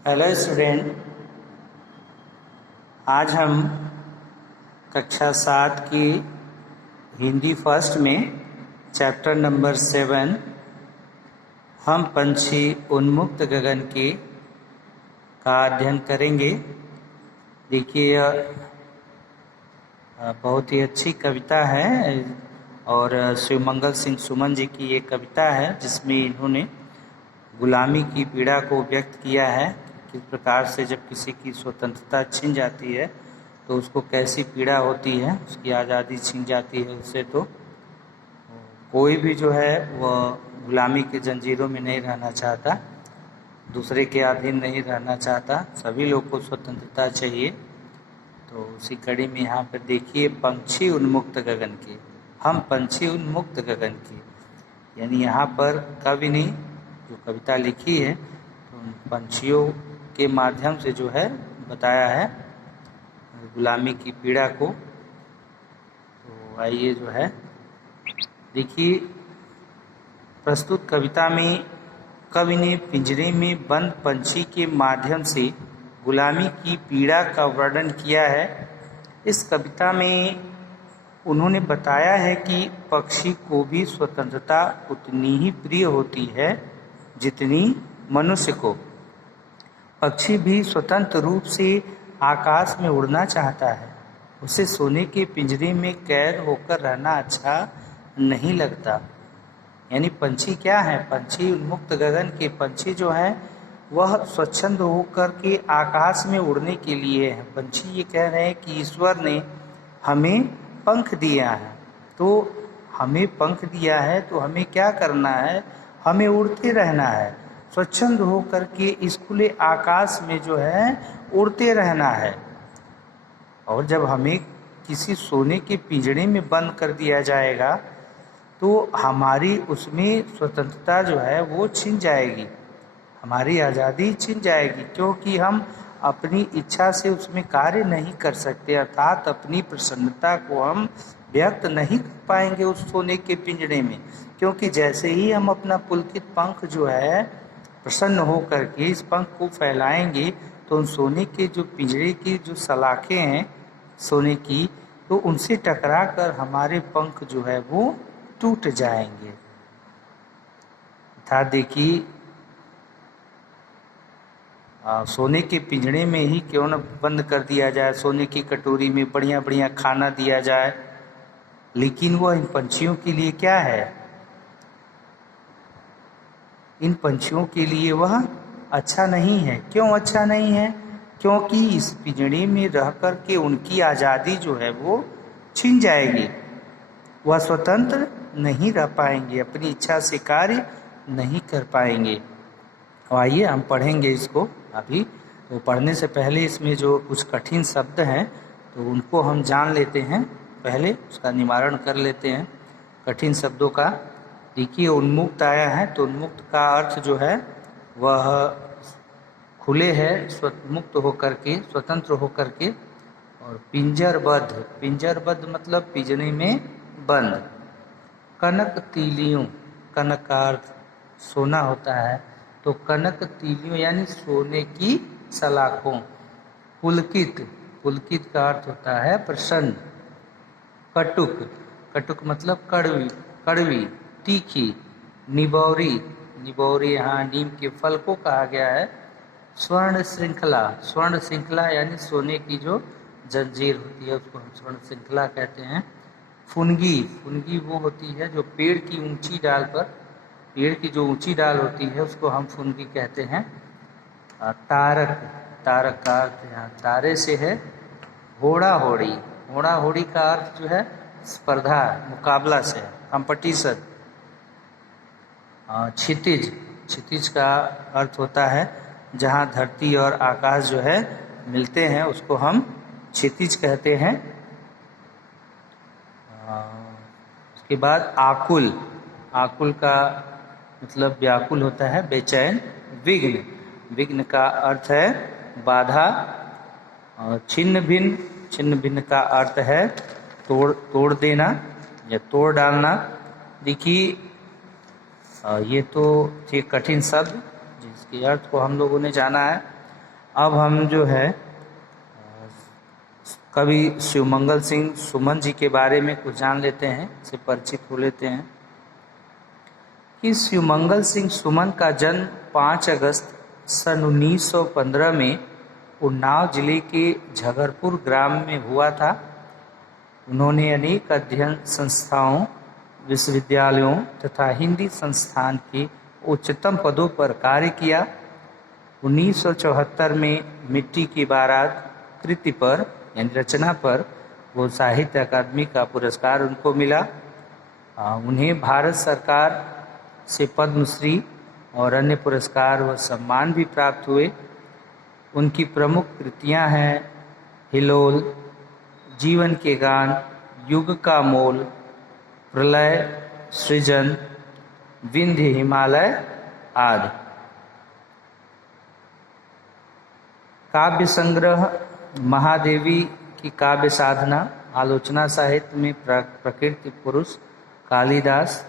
Hello student, आज हम कक्षा 7 की हिंदी फर्स्ट में चैप्टर नंबर 7 हम पंछी उन्मुक्त गगन की का अध्ययन करेंगे। देखिए, यह बहुत ही अच्छी कविता है और शिवमंगल सिंह सुमन जी की ये कविता है जिसमें इन्होंने गुलामी की पीड़ा को व्यक्त किया है। किस प्रकार से जब किसी की स्वतंत्रता छिन जाती है तो उसको कैसी पीड़ा होती है, उसकी आज़ादी छिन जाती है उससे। तो कोई भी जो है वह गुलामी के जंजीरों में नहीं रहना चाहता, दूसरे के अधीन नहीं रहना चाहता, सभी लोग को स्वतंत्रता चाहिए। तो उसी कड़ी में यहाँ पर देखिए, पंछी उन्मुक्त गगन की, हम पंछी उन्मुक्त गगन की, यानी यहाँ पर कवि ने जो कविता लिखी है तो पंछियों के माध्यम से जो है बताया है गुलामी की पीड़ा को। तो आइए जो है देखिए, प्रस्तुत कविता में कवि ने पिंजरे में बंद पंछी के माध्यम से गुलामी की पीड़ा का वर्णन किया है। इस कविता में उन्होंने बताया है कि पक्षी को भी स्वतंत्रता उतनी ही प्रिय होती है जितनी मनुष्य को। पक्षी भी स्वतंत्र रूप से आकाश में उड़ना चाहता है, उसे सोने के पिंजरे में कैद होकर रहना अच्छा नहीं लगता। यानी पंछी क्या है, पंछी उन्मुक्त गगन के पंछी जो हैं वह स्वच्छंद होकर के आकाश में उड़ने के लिए हैं। पंछी ये कह रहे हैं कि ईश्वर ने हमें पंख दिया है, तो हमें पंख दिया है तो हमें क्या करना है, हमें उड़ते रहना है, स्वच्छंद होकर के इस खुले आकाश में जो है उड़ते रहना है। और जब हमें किसी सोने के पिंजरे में बंद कर दिया जाएगा तो हमारी उसमें स्वतंत्रता जो है वो छिन जाएगी, हमारी आज़ादी छिन जाएगी, क्योंकि हम अपनी इच्छा से उसमें कार्य नहीं कर सकते, अर्थात अपनी प्रसन्नता को हम व्यक्त नहीं कर पाएंगे उस सोने के पिंजरे में। क्योंकि जैसे ही हम अपना पुलकित पंख जो है प्रसन्न हो करके इस पंख को फैलाएंगे तो उन सोने के जो पिंजरे की जो सलाखें हैं सोने की, तो उनसे टकरा कर हमारे पंख जो है वो टूट जाएंगे। था देखिए, सोने के पिंजरे में ही क्यों न बंद कर दिया जाए, सोने की कटोरी में बढ़िया बढ़िया खाना दिया जाए, लेकिन वह इन पंछियों के लिए क्या है, इन पंछियों के लिए वह अच्छा नहीं है। क्यों अच्छा नहीं है? क्योंकि इस पिंजरे में रह कर के उनकी आज़ादी जो है वो छिन जाएगी, वह स्वतंत्र नहीं रह पाएंगे, अपनी इच्छा से कार्य नहीं कर पाएंगे। आइए हम पढ़ेंगे इसको अभी। तो पढ़ने से पहले इसमें जो कुछ कठिन शब्द हैं तो उनको हम जान लेते हैं, पहले उसका निवारण कर लेते हैं कठिन शब्दों का। देखिए, उन्मुक्त आया है तो उन्मुक्त का अर्थ जो है वह खुले है, मुक्त होकर के, स्वतंत्र होकर के। और पिंजरबद्ध, पिंजरबद्ध मतलब पिंजरे में बंद। कनक तीलियों, कनक का अर्थ सोना होता है, तो कनक तीलियों यानी सोने की सलाखों। पुलकित, पुलकित का अर्थ होता है प्रसन्न। कटुक, कटुक मतलब कड़वी, कड़वी तीखी। निबौरी, निबौरी यहाँ नीम के फल को कहा गया है। स्वर्ण श्रृंखला, स्वर्ण श्रृंखला यानी सोने की जो जंजीर होती है उसको हम स्वर्ण श्रृंखला कहते हैं। फुनगी, फुनगी वो होती है जो पेड़ की ऊंची डाल पर, पेड़ की जो ऊंची डाल होती है उसको हम फुनगी कहते हैं। तारक, तारक का अर्थ यहाँ तारे से है। होड़ा होड़ी, होड़ा होड़ी का अर्थ जो है स्पर्धा, मुकाबला से, कंपटीशन। क्षितिज, क्षितिज का अर्थ होता है जहाँ धरती और आकाश जो है मिलते हैं उसको हम क्षितिज कहते हैं। उसके बाद आकुल, आकुल का मतलब व्याकुल होता है, बेचैन। विघ्न, विघ्न का अर्थ है बाधा। और छिन्न भिन्न, छिन्न भिन्न का अर्थ है तोड़, तोड़ देना या तोड़ डालना। देखिए, ये तो ये कठिन शब्द जिसके अर्थ को हम लोगों ने जाना है। अब हम जो है कवि शिवमंगल सिंह सुमन जी के बारे में कुछ जान लेते हैं, से परिचित हो लेते हैं कि शिवमंगल सिंह सुमन का जन्म 5 अगस्त सन 1915 में उन्नाव जिले के झगरपुर ग्राम में हुआ था। उन्होंने अनेक अध्ययन संस्थाओं, विश्वविद्यालयों तथा हिंदी संस्थान के उच्चतम पदों पर कार्य किया। 1974 में मिट्टी की बारात कृति पर यानी रचना पर वो साहित्य अकादमी का पुरस्कार उनको मिला। उन्हें भारत सरकार से पद्मश्री और अन्य पुरस्कार व सम्मान भी प्राप्त हुए। उनकी प्रमुख कृतियां हैं हिलोल, जीवन के गान, युग का मोल, प्रलय, सृजन, विंध्य हिमालय आदि। काव्य संग्रह महादेवी की काव्य साधना, आलोचना साहित्य में प्रकृति पुरुष, कालिदास,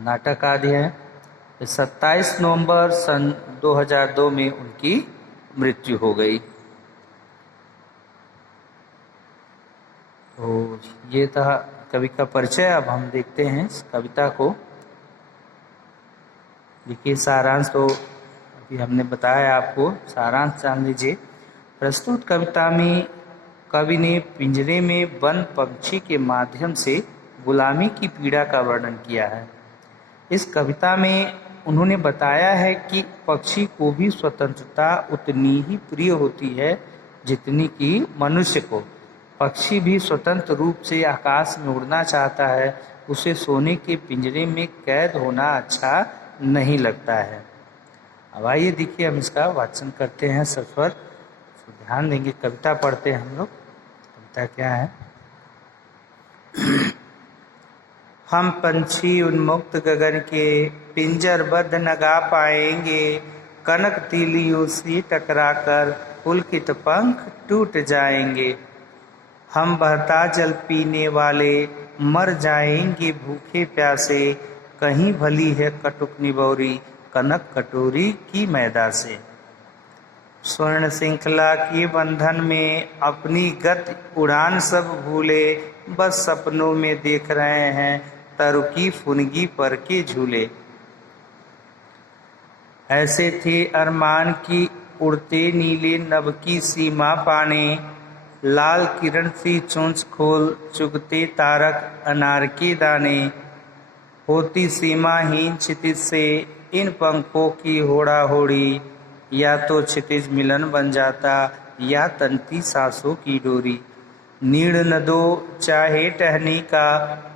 नाटक आदि है। 27 नवंबर सन 2002 में उनकी मृत्यु हो गई। तो ये था कवि का परिचय। अब हम देखते हैं इस कविता को। देखिए सारांश तो अभी हमने बताया आपको, सारांश जान लीजिए। प्रस्तुत कविता में कवि ने पिंजरे में वन पक्षी के माध्यम से गुलामी की पीड़ा का वर्णन किया है। इस कविता में उन्होंने बताया है कि पक्षी को भी स्वतंत्रता उतनी ही प्रिय होती है जितनी कि मनुष्य को। पक्षी भी स्वतंत्र रूप से आकाश में उड़ना चाहता है, उसे सोने के पिंजरे में कैद होना अच्छा नहीं लगता है। अब आइए देखिए हम इसका वाचन करते हैं सफर। तो ध्यान देंगे, कविता पढ़ते हैं हम लोग। कविता क्या है? हम पंछी उन्मुक्त गगन के पिंजरबद्ध न गा पाएंगे, कनक तीलियों से टकराकर पुलकित पंख टूट जाएंगे। हम बहता जल पीने वाले मर जाएंगे भूखे प्यासे, कहीं भली है कटुक निबौरी कनक कटोरी की मैदा से। स्वर्ण श्रृंखला के बंधन में अपनी गति उड़ान सब भूले, बस सपनों में देख रहे हैं तरुकी फुनगी पर के झूले। ऐसे थे अरमान की उड़ते नीले नभ की सीमा पाने, लाल किरण सी चोंच खोल चुगते तारक अनार के दाने। होती सीमाहीन क्षितिज से इन पंखों की होड़ा होड़ी, या तो क्षितिज मिलन बन जाता या तंती सांसों की डोरी। नीड़ न दो चाहे टहनी का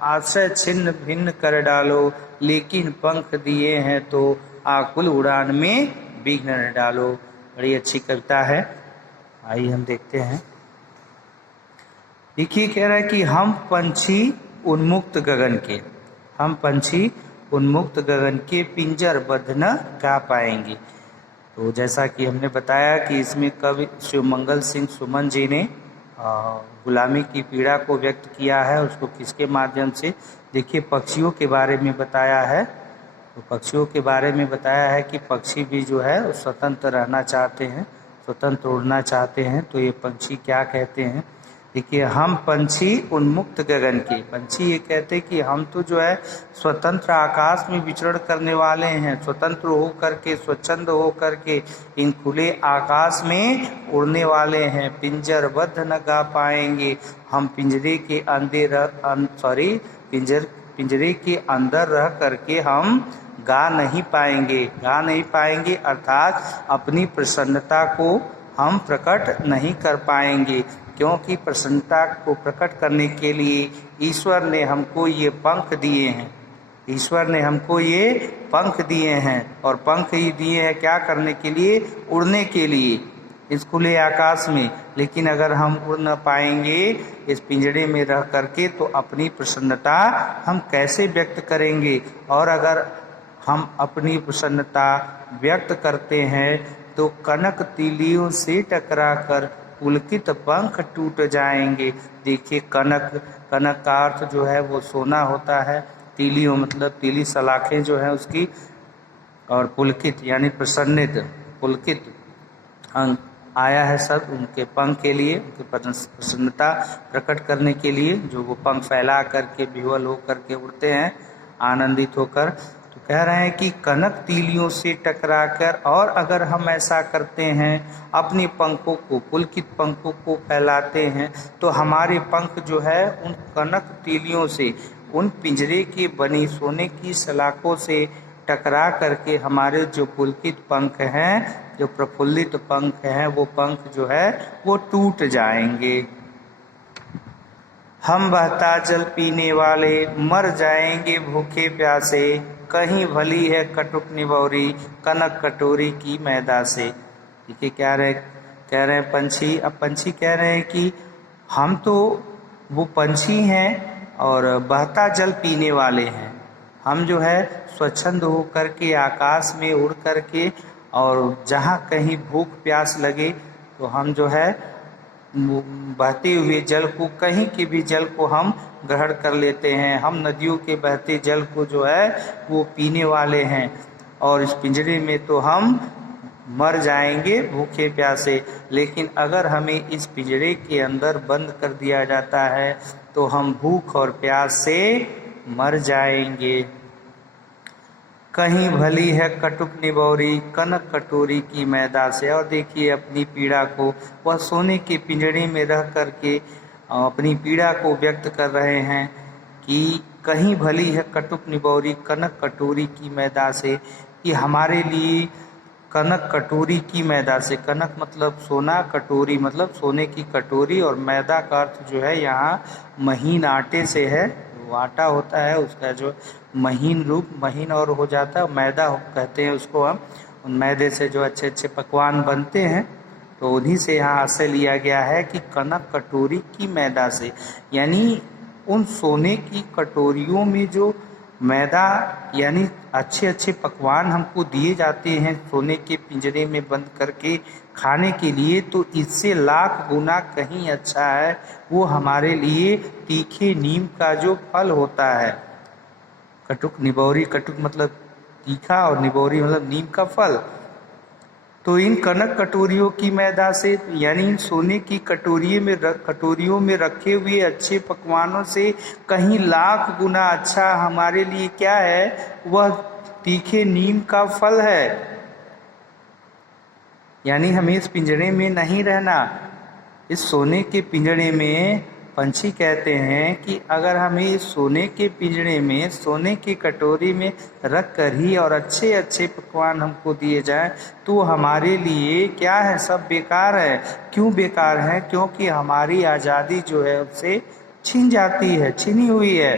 आश्रय छिन्न भिन्न कर डालो, लेकिन पंख दिए हैं तो आकुल उड़ान में विघ्न न डालो। बड़ी अच्छी कविता है, आइए हम देखते हैं। देखिए कह रहा है कि हम पंछी उन्मुक्त गगन के, हम पंछी उन्मुक्त गगन के पिंजरबद्ध न गा पाएंगे। तो जैसा कि हमने बताया कि इसमें कवि शिवमंगल सिंह सुमन जी ने गुलामी की पीड़ा को व्यक्त किया है। उसको किसके माध्यम से? देखिए पक्षियों के बारे में बताया है। तो पक्षियों के बारे में बताया है कि पक्षी भी जो है वो स्वतंत्र रहना चाहते हैं, स्वतंत्र उड़ना चाहते हैं। तो ये पंछी क्या कहते हैं? देखिए हम पंछी उन्मुक्त गगन के, पंछी ये कहते हैं कि हम तो जो है स्वतंत्र आकाश में विचरण करने वाले हैं, स्वतंत्र हो करके स्वच्छंद हो करके इन खुले आकाश में उड़ने वाले हैं। पिंजरबद्ध न गा पाएंगे, हम पिंजरे के पिंजरे के अंदर रह करके हम गा नहीं पाएंगे, अर्थात अपनी प्रसन्नता को हम प्रकट नहीं कर पाएंगे, क्योंकि प्रसन्नता को प्रकट करने के लिए ईश्वर ने हमको ये पंख दिए हैं। ईश्वर ने हमको ये पंख दिए हैं, और पंख ही दिए हैं क्या करने के लिए? उड़ने के लिए इस खुले आकाश में। लेकिन अगर हम उड़ न पाएंगे इस पिंजरे में रह करके, तो अपनी प्रसन्नता हम कैसे व्यक्त करेंगे? और अगर हम अपनी प्रसन्नता व्यक्त करते हैं तो कनक तीलियों से टकराकर पुलकित पंख टूट जाएंगे। देखिए कनक का अर्थ जो है वो सोना होता है, तीलियों मतलब तीली सलाखें जो है उसकी, और पुलकित यानी प्रसन्नित, पुलकित अंग आया है सब उनके पंख के लिए, उनकी प्रसन्नता प्रकट करने के लिए, जो वो पंख फैला करके विह्वल होकर के उड़ते हैं आनंदित होकर। तो कह रहे हैं कि कनक तीलियों से टकराकर, और अगर हम ऐसा करते हैं अपने पंखों को, पुलकित पंखों को फैलाते हैं, तो हमारे पंख जो है उन कनक तीलियों से, उन पिंजरे के बनी सोने की सलाखों से टकरा करके हमारे जो पुलकित पंख हैं, जो प्रफुल्लित पंख हैं, वो पंख जो है वो टूट जाएंगे। हम बहता जल पीने वाले मर जाएंगे भूखे प्यासे, कहीं भली है कटुक निबौरी कनक कटोरी की मैदा से। देखिए क्या कह रहे हैं पंछी। अब पंछी कह रहे हैं कि हम तो वो पंछी हैं और बहता जल पीने वाले हैं, हम जो है स्वच्छंद होकर के आकाश में उड़ करके, और जहाँ कहीं भूख प्यास लगे तो हम जो है बहते हुए जल को, कहीं के भी जल को हम ग्रहण कर लेते हैं। हम नदियों के बहते जल को जो है वो पीने वाले हैं, और इस पिंजरे में तो हम मर जाएंगे भूखे प्यासे। लेकिन अगर हमें इस पिंजरे के अंदर बंद कर दिया जाता है तो हम भूख और प्यास से मर जाएंगे। कहीं भली है कटुक निबौरी कनक कटोरी की मैदा से। और देखिए अपनी पीड़ा को वह सोने के पिंजरे में रह करके अपनी पीड़ा को व्यक्त कर रहे हैं कि कहीं भली है कटुक निबौरी कनक कटोरी की मैदा से, कि हमारे लिए कनक कटोरी की मैदा से, कनक मतलब सोना, कटोरी मतलब सोने की कटोरी, और मैदा का अर्थ जो है यहाँ महीन आटे से है। वो आटा होता है उसका जो महीन रूप, महीन और हो जाता है, मैदा कहते हैं उसको हम। उन मैदे से जो अच्छे अच्छे पकवान बनते हैं, तो उन्हीं से यहाँ आशय लिया गया है कि कनक कटोरी की मैदा से, यानी उन सोने की कटोरियों में जो मैदा यानी अच्छे अच्छे पकवान हमको दिए जाते हैं सोने के पिंजरे में बंद करके खाने के लिए, तो इससे लाख गुना कहीं अच्छा है वो हमारे लिए तीखे नीम का जो फल होता है। कटुक निबौरी, कटुक मतलब तीखा और निबौरी मतलब नीम का फल। तो इन कनक कटोरियों की मैदा से, यानी इन सोने की कटोरियों में रखे हुए अच्छे पकवानों से कहीं लाख गुना अच्छा हमारे लिए क्या है, वह तीखे नीम का फल है। यानी हमें इस पिंजरे में नहीं रहना। इस सोने के पिंजरे में पंछी कहते हैं कि अगर हमें इस सोने के पिंजरे में, सोने की कटोरी में रख कर ही और अच्छे अच्छे पकवान हमको दिए जाए, तो हमारे लिए क्या है, सब बेकार है। क्यों बेकार है? क्योंकि हमारी आज़ादी जो है उससे छिन जाती है, छिनी हुई है।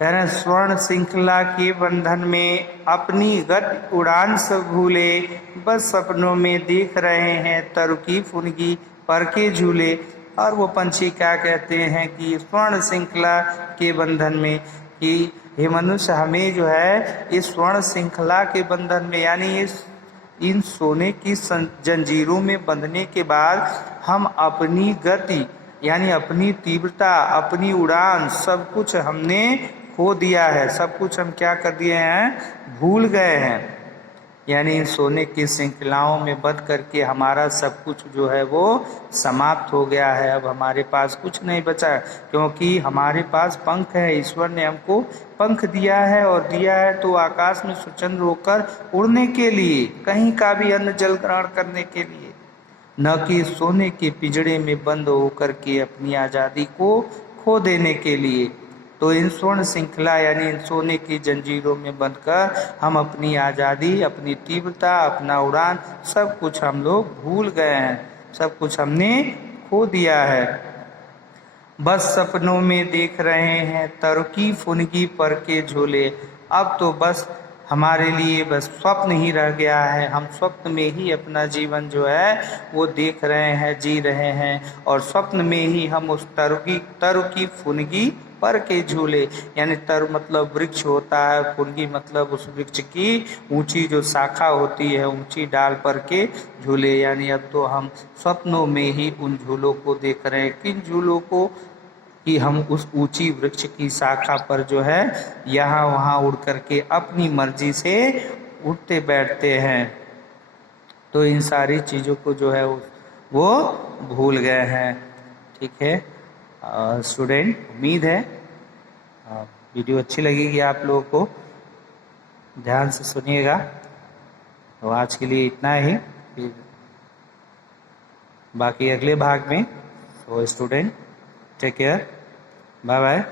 कह रहे स्वर्ण श्रृंखला के बंधन में अपनी गति उड़ान सब भूले, बस सपनों में देख रहे हैं तरुकी फुनगी पर के झूले। और वो पंछी क्या कहते हैं कि स्वर्ण श्रृंखला के बंधन में, कि हे मनुष्य हमें जो है इस स्वर्ण श्रृंखला के बंधन में, यानी इन सोने की जंजीरों में बंधने के बाद हम अपनी गति यानी अपनी तीव्रता, अपनी उड़ान, सब कुछ हमने खो दिया है। सब कुछ हम क्या कर दिए हैं, भूल गए हैं। यानी सोने की श्रृंखलाओं में बंध करके हमारा सब कुछ जो है वो समाप्त हो गया है। अब हमारे पास कुछ नहीं बचा, क्योंकि हमारे पास पंख है। ईश्वर ने हमको पंख दिया है, और दिया है तो आकाश में स्वच्छंद होकर उड़ने के लिए, कहीं का भी अन्न जल ग्रहण करने के लिए, न कि सोने के पिंजरे में बंद होकर के अपनी आज़ादी को खो देने के लिए। तो इन स्वर्ण श्रृंखला यानी इन सोने की जंजीरों में बंधकर हम अपनी आज़ादी, अपनी तीव्रता, अपना उड़ान, सब कुछ हम लोग भूल गए हैं, सब कुछ हमने खो दिया है। बस सपनों में देख रहे हैं तरुकी फुनगी पर के झूले। अब तो बस हमारे लिए बस स्वप्न ही रह गया है। हम स्वप्न में ही अपना जीवन जो है वो देख रहे हैं, जी रहे हैं, और स्वप्न में ही हम उस तरुकी फुनगी पर के झूले, यानी तर मतलब वृक्ष होता है, फुनगी मतलब उस वृक्ष की ऊंची जो शाखा होती है, ऊंची डाल पर के झूले। यानी अब तो हम स्वप्नों में ही उन झूलों को देख रहे हैं। किन झूलों को? कि हम उस ऊंची वृक्ष की शाखा पर जो है यहाँ वहाँ उड़ करके अपनी मर्जी से उठते बैठते हैं। तो तो इन सारी चीज़ों को जो है वो भूल गए हैं। ठीक है स्टूडेंट, उम्मीद है वीडियो अच्छी लगेगी आप लोगों को, ध्यान से सुनिएगा। तो आज के लिए इतना ही, फिर बाकी अगले भाग में। तो student take care, bye bye.